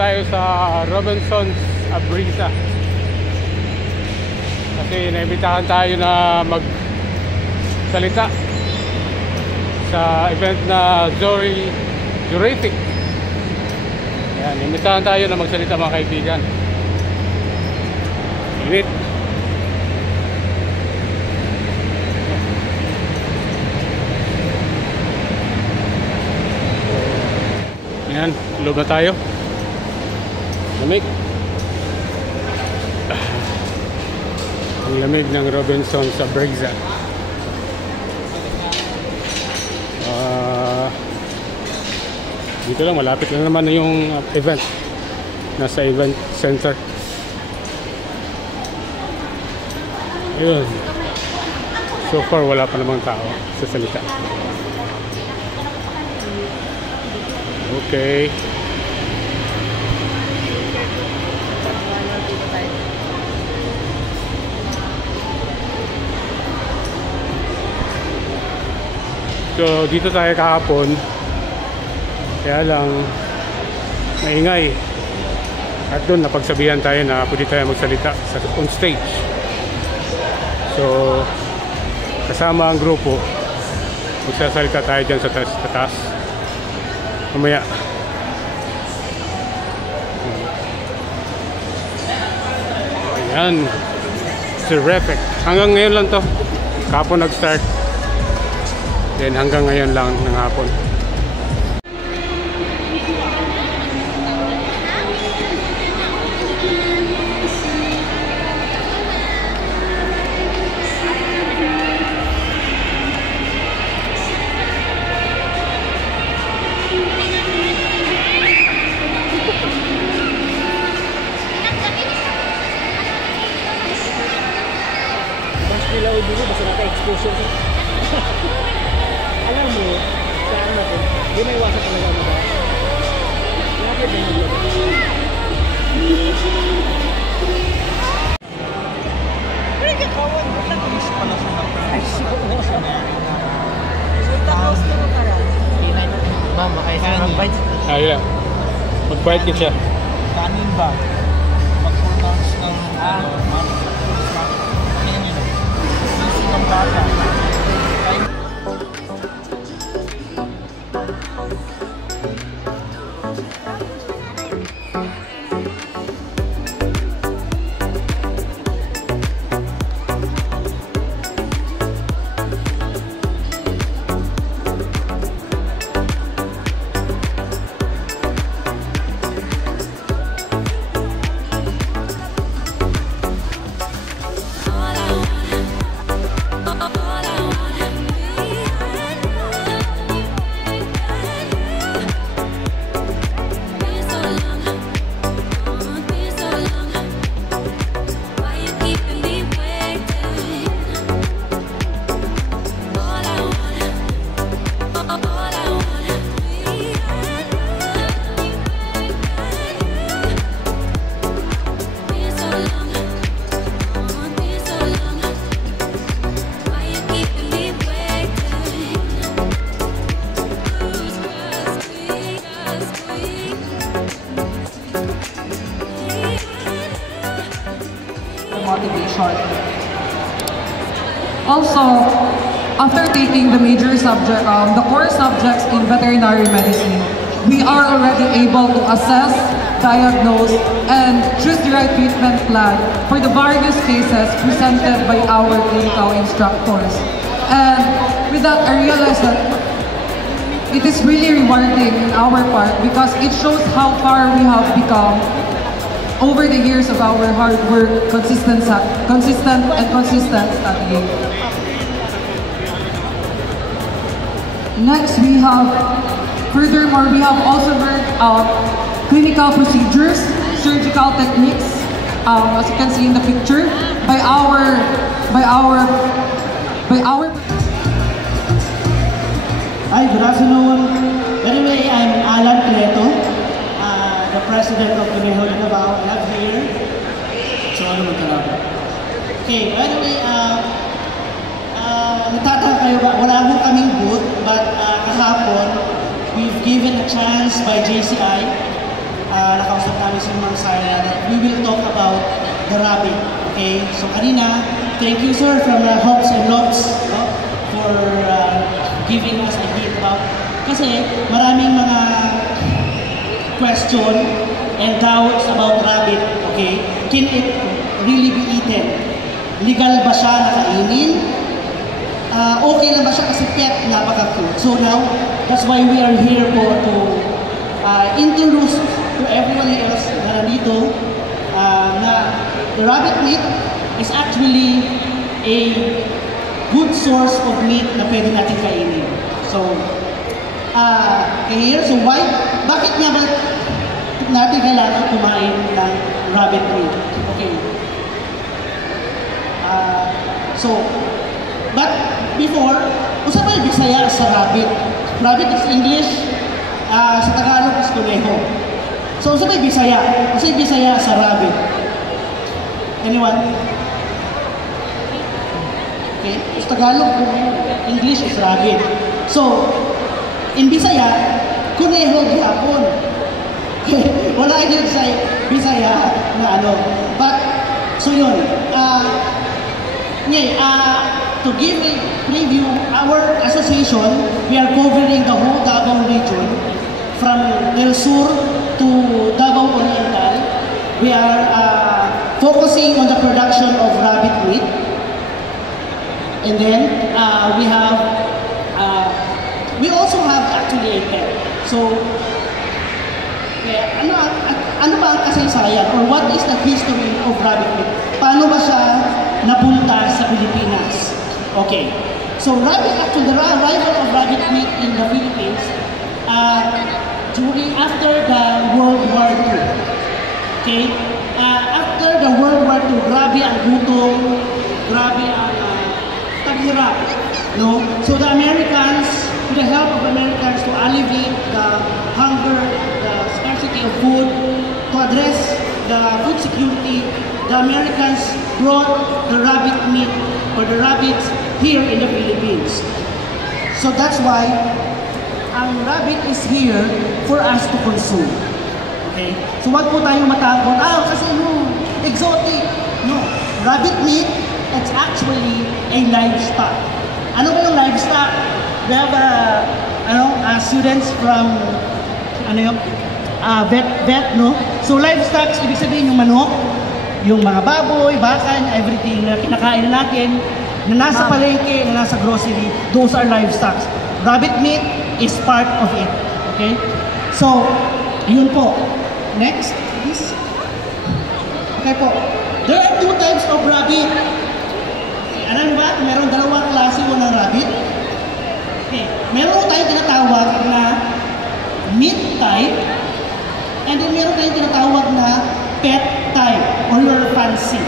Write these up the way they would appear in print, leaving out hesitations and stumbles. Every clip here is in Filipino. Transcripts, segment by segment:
tayo sa Robinson's Abriza. Kasi naimbitahan tayo na magsalita sa event na Jurassic. Ayan, naimbitahan tayo na magsalita mga kaibigan. Init. Ayan, loob na tayo. Lamig. Ang lamig ng Robinson's Abriza. Dito lang, malapit lang naman na yung event. Nasa event center. Ayun. So far wala pa namang tao sa salita. Okay. So dito tayo kahapon. Kaya lang maingay. At doon napagsabihan tayo na pwede tayo magsalita on stage. So kasama ang grupo, magsasalita tayo dyan sa taas. Mamaya. Ayan. Terrific. Hanggang ngayon lang to. Kahapon nag-start. Then hanggang ngayon lang ng hapon. Dulu basta naka-exposure siya. Alam mo, saan natin, di may iwasan talaga mo ba? Bakit din mo? Pero kakawan, nag-iis pala siya ng so, tapos na ka lang. Ma'am, makaysa mag-bite. Yeah. Mag-bite ka siya. Kanin ba? Mag-pronounce ng ma'am. Ang bata. Motivation. Also, after taking the major subject, the core subjects in veterinary medicine, we are already able to assess, diagnose, and choose the right treatment plan for the various cases presented by our clinical instructors. And with that, I realized that it is really rewarding in our part because it shows how far we have become over the years of our hard work, consistent studying. Next, we have also learned clinical procedures, surgical techniques, as you can see in the picture, by our. Hi, good afternoon. Anyway, I'm Alan Cleto, the president of Conejo de Davao. I have here. So, ano magkalaban? Okay, anyway, natataka kayo ba? Wala akong kaming booth, but kahapon, we've given a chance by JCI. Nakausap si Ma'am Sarah that we will talk about the rabbit. Okay? So kanina, thank you sir from Hops and Lots for giving us a hint about, kasi maraming mga question and doubts about rabbit. Okay? Can it really be eaten? Legal ba siya na kainin? Okay lang ba siya kasi pet, napaka-cute. So now, that's why we are here to introduce to everyone else na nandito na the rabbit meat is actually a good source of meat na pwede natin kainin. So, here, so why? Bakit nga ba natin kailangan kumain ng rabbit meat? Okay. But before, usa ba yung Bisaya sa rabbit? Rabbit is English, sa Tagalog is kuneho. So usa ba yung Bisaya? Usa yung Bisaya sa rabbit? Anyone? Okay, sa Tagalog, English is rabbit. So, in Bisaya, kuneho gihapon. Wala yun sa Bisaya na ano. But, so yun, to give a preview, our association, we are covering the whole Davao region, from Del Sur to Davao Oriental. We are focusing on the production of rabbit meat. And then, we also have actually a pet. So, ano ba ang kasaysayan, or what is the history of rabbit meat? Paano ba siya napunta sa Pilipinas? Okay, so after the arrival of rabbit meat in the Philippines, after the World War II, okay, after the World War II, grabe ang gutom, grabe ang taghirap, no? So the Americans, with the help of Americans to alleviate the hunger, the scarcity of food, to address the food security, the Americans brought the rabbit meat or the rabbits here in the Philippines. So that's why ang rabbit is here for us to consume. Okay? So wag po tayong matakot, kasi exotic. No. Rabbit meat, it's actually a livestock. Ano ba yung livestock? We have students from vet, no? So livestock, ibig sabihin yung manok, yung mga baboy, baka, everything na kinakain natin, na nasa palengke, na nasa grocery, those are livestock. Rabbit meat is part of it. Okay? So, yun po. Next, please. Okay po. There are two types of rabbit. Ano ba? Meron dalawang klase po ng rabbit. Okay. Meron tayong tinatawag na meat type, and then meron tayong tinatawag na pet type or your fancy.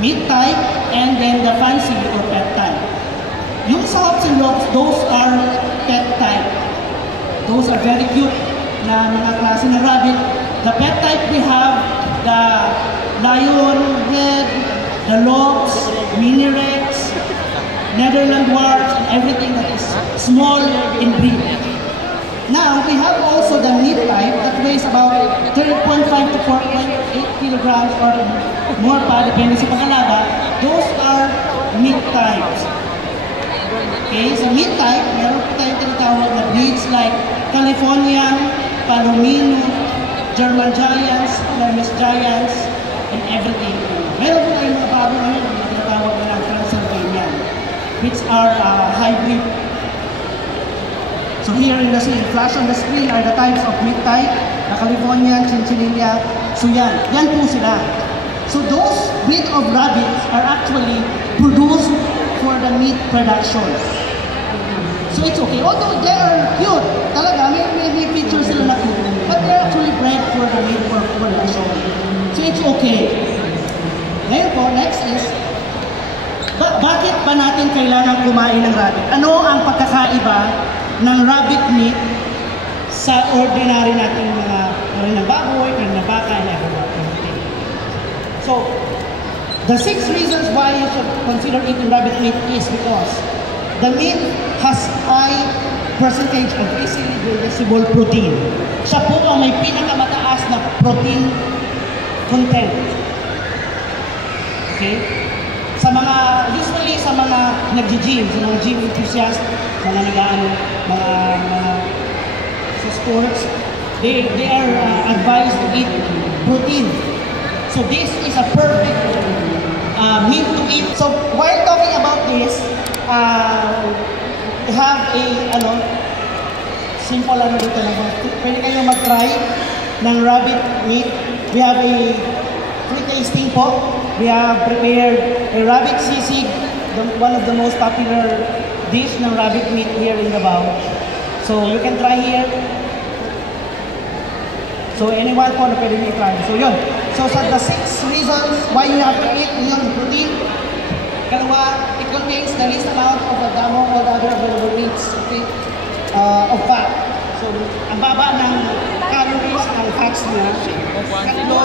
Meat type and then the fancy or pet type. Yung sa Hops and Lots, those are pet type. Those are very cute na mga klase ng rabbit. The pet type we have the lion head, the lobs, mini rex, Netherland dwarfs, and everything that is small in breed. Now, we have also the meat type that weighs about 3.5 to 4.8 kilograms or more pa, depende sa pangalaga. Those are meat types. Okay, so meat type, meron po tayong tinatawag na breeds like Californian, Palomino, German Giants, Flemish Giants, and everything. Meron po tayong mga bago ngayon na tinatawag na ng Transylvanian, which are hybrid. So here in the scene, flash on the screen are the types of meat type, the Californian, Chinchilla. So yan po sila. So those breed of rabbits are actually produced for the meat production. So it's okay. Although they are cute, talaga, may features sila na cute, but they're actually bred for the meat production. So it's okay. Ngayon po, next is, bakit ba natin kailangan kumain ng rabbit? Ano ang pagkakaiba ng rabbit meat sa ordinary nating mga karinang baboy, karinang baka, and everything? So, the 6 reasons why you should consider eating rabbit meat is because the meat has high percentage of easily digestible protein. Siya po ang may pinakamataas na protein content. Okay? Sa mga, usually sa mga nag-gym, sa mga gym enthusiast, mga mga sa sports, they are advised to eat protein. So this is a perfect meat to eat. So while talking about this, we have a simple dito na pwede kayo mag-try ng rabbit meat. We have a free tasting po. We have prepared a rabbit sisig, one of the most popular dish ng rabbit meat here in Davao. So you can try here. So anyone po na pwede nyo i-try. So yun. So sa the 6 reasons why you have to eat yung protein. Kalawa, it contains the least amount of among all the other available meats, okay, of fat. So ang baba ng calories ng fats niya. Katlo,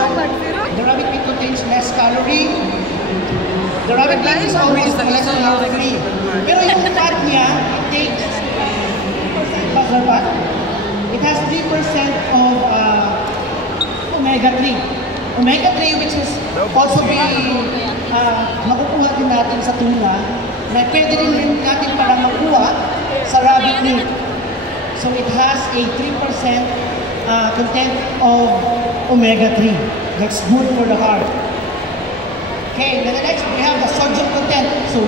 the rabbit meat contains less calorie. The rabbit meat is always cholesterol free. Pero yung fat niya, it takes 3% butter fat. It has 3% of omega-3. Omega-3 which is also makukuha din natin sa tuna, na pwede din natin para makuha sa rabbit meat. So it has a 3% content of omega-3. That's good for the heart. Okay, then the next we have the sodium content. So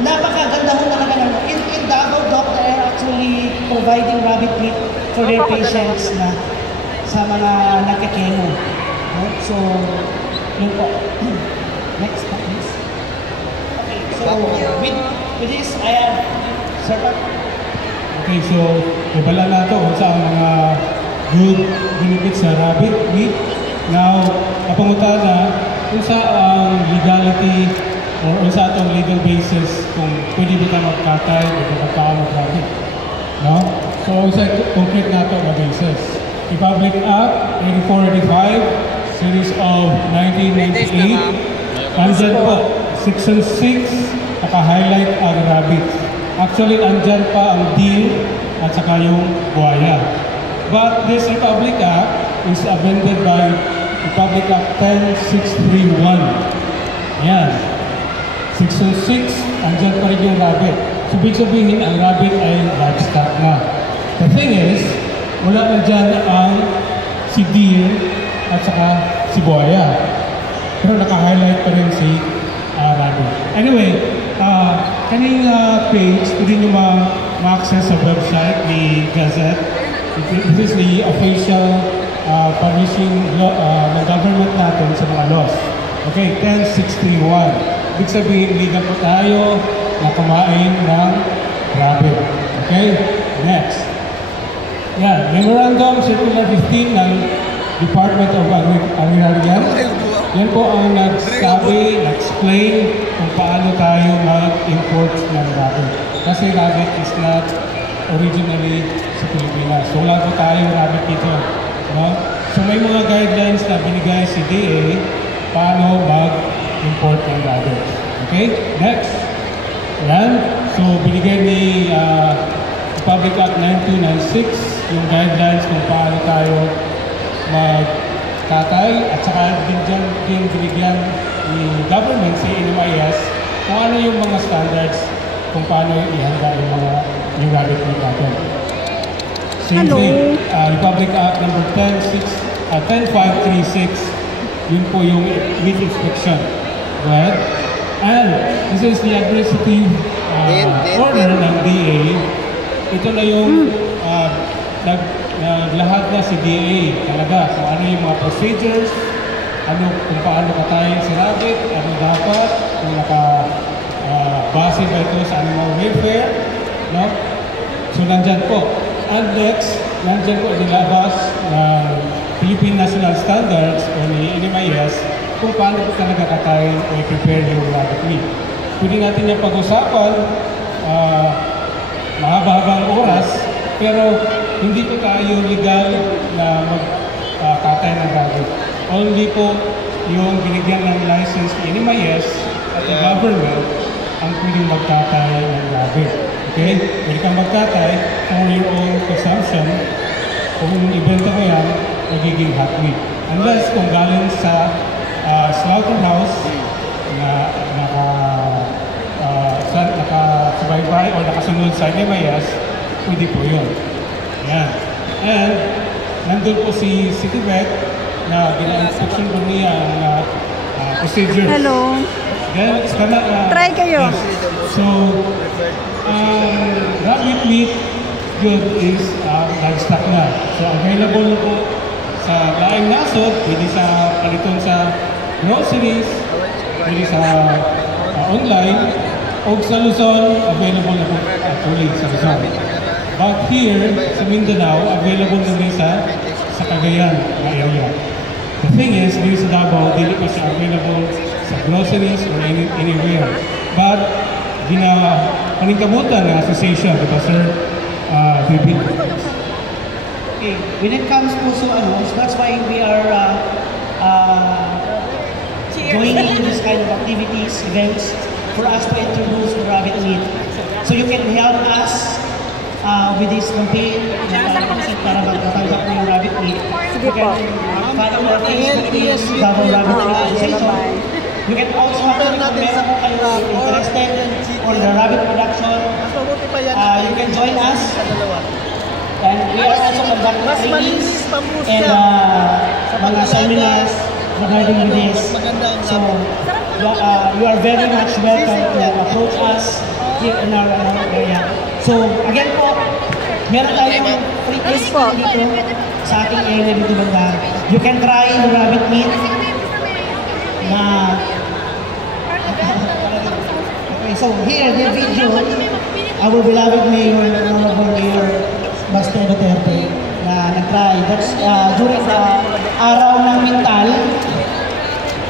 napakaganda ho talaga ng in Davao Doc, they are actually providing rabbit meat for their patients na sa mga nakikemo. Okay, so yun po. Next please. Okay, so with this I have Sir Pat. Okay, so ibala na ito kung saan mga good benefits sa rabbit meat. Now, napangutan na kung saan legality or kung saan itong legal basis kung pwede ba tayo magkatay o magkakaon ng rabbit. No? So, isa concrete na ito na basis. Republic Act 8485, Series of 1998. Andyan po, Section 6, naka-highlight ang rabbit. Actually, andyan pa ang deer at saka yung buhaya. But this Republic Act is amended by Republic Act 10631. Ayan. Section 6, andyan pa rin yung rabbit. So, ibig sabihin, ang rabbit ay livestock na. The thing is, wala na dyan ang si deer at saka si buhaya. Pero naka-highlight pa rin si rabbit. Anyway, kaning page, pwede nyo ma-access sa website ni Gazette. This is the official publishing ng government natin sa mga laws. Okay, 10631. Ibig sabihin, legal po tayo na kumain ng rabbit. Okay, next. Yan, Memorandum Circular 15 ng Department of Agrarian. Yan po ang nagsabi, nag-explain kung paano tayo mag-import ng rabbit. Kasi rabbit is not originally sa Pilipinas. So wala po tayong rabbit dito. No? So may mga guidelines na binigay si DA paano mag-import ng rabbit. Okay? Next. Yan. So binigay ni Republic Act 9296 yung guidelines kung paano tayo magkatay at saka din binigyan ni government si NMIS kung ano yung mga standards kung paano ihanda yung rabbit meat natin. Same thing, Republic Act number 10536, yun po yung meat inspection. Go ahead. And this is the administrative order ng DA. Ito na yung lahat na si DA talaga. So ano yung mga procedures, kung paano katayin si rabbit, ano dapat, kung base ba ito sa animal welfare, no? So nandyan po. And next, nandyan po nilabas ng Philippine National Standards o ni NMIS kung paano po talaga katayin o i-prepare yung rabbit meat. Pwede natin yung pag-usapan, mahaba-habang oras, pero hindi po tayo legal na magkatay ng rabbit. Only po yung binigyan ng license ni NMIS at the government ang pwedeng magkatay ng rabbit. Okay? Pwede kang magkatay for your own consumption. Kung ibenta mo yan, magiging hot meat. Unless kung galing sa slaughterhouse na nakasubaybay o nakasunod sa Nemayas, pwede po yun. Yan. And nandun po si Vet na gina-inspection po niya ang procedures. Hello. Then, Try kayo. Yes. So, rabbit meat yun is livestock na. So, available po sa laing nasod, pwede sa paliton sa groceries, pwede sa online, o sa Luzon, available na po actually sa Luzon. But here, sa Mindanao, available na rin sa Cagayan na area. The thing is, dito sa Davao, hindi pa siya available sa groceries or anywhere. But, paningkabutan ng association, diba sir, David? Okay, when it comes po so that's why we are joining this kind of activities, events, for us to introduce the rabbit meat. So you can help us with this campaign para magtatanggap ng rabbit meat. You can follow our Facebook page, Davao Rabbit Meat Association. You can also, kung meron po kayo interested on the rabbit production, you can join us. And we are also conducting trainings and mga seminars regarding this. So, you are very much welcome to approach us here in our area. So, again po, meron tayong free tasting dito sa ating area dito banda. You can try the rabbit meat na okay, so here, the video, our beloved Mayor, Honorable Mayor Baste Duterte, na nag-try. That's during the Araw ng Mental,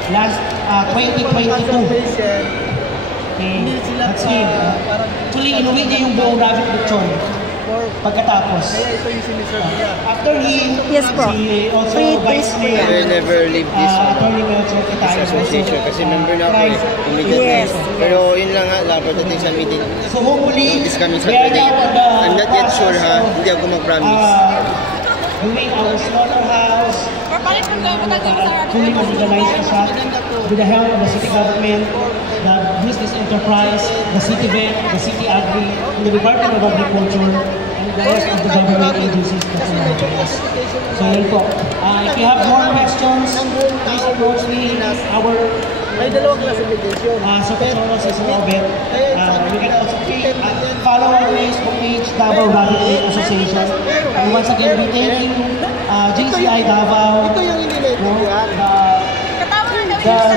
last 2022. Okay, that's him. Actually, inuwi niya yung buong rabbit lechon. Pagkatapos. After he, yes po. he also Free vice mayor. I will never leave this association kasi member na ako eh. Yes. Pero yun lang nga, dapat dating sa meeting. So hopefully, This coming Saturday. I'm not yet sure ha, hindi ako mag-promise. Doing our slaughterhouse, fully organized na siya with the help of the city government, the business enterprise, the city vet, the city agri, the Department of Agriculture, and the rest of the government agencies that support us. So yun po. If you have more questions, please approach me. Our Secretary is Robert. You can also follow our Facebook page, Davao Rabbit Meat Association. And once again, we thank you, GCI Davao, the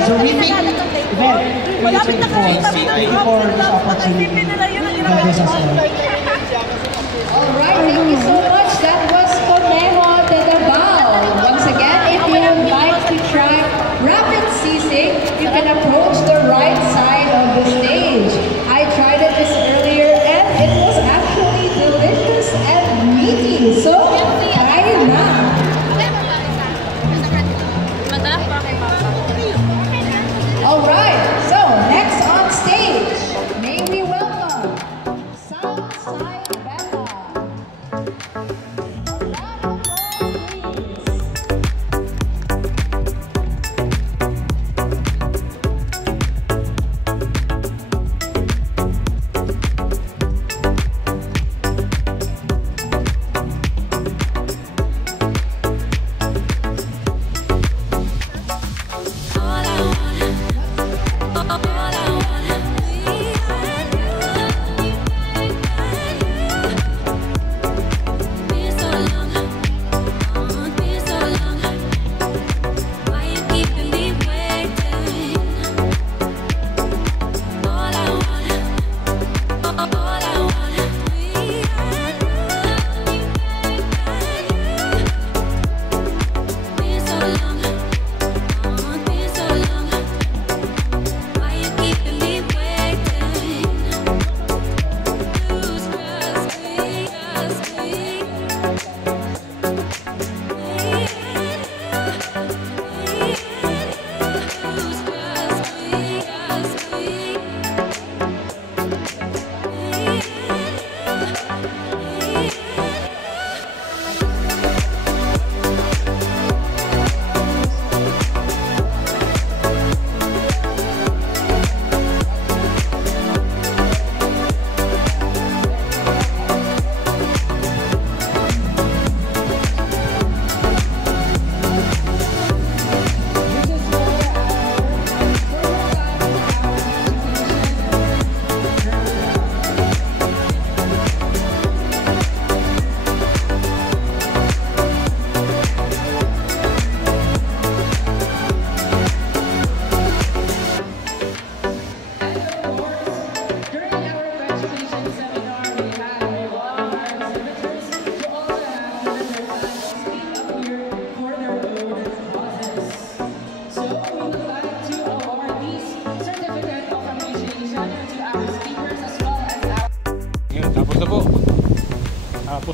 Zurimic event 2024. Thank you for this opportunity. God bless us all. Alright, thank you so much. That was Conejo de Davao. Once again, if you would like to try rapid sisig, you can approach the right side of the stage. I tried it this earlier and it was actually delicious and meaty. So, try it now. Alright, so next on stage, may we welcome Southside Bella.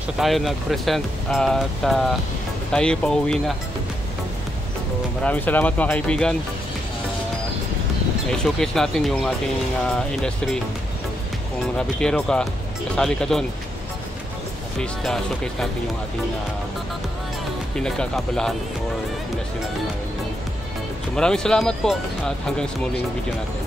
So tayo nag-present at tayo pauwi na. So maraming salamat mga kaibigan. I-showcase natin yung ating industry. Kung rabbitero ka, kasali ka doon. At least showcase natin yung ating pinagkakaabalahan or industry natin. So maraming salamat po at hanggang sa muling video natin.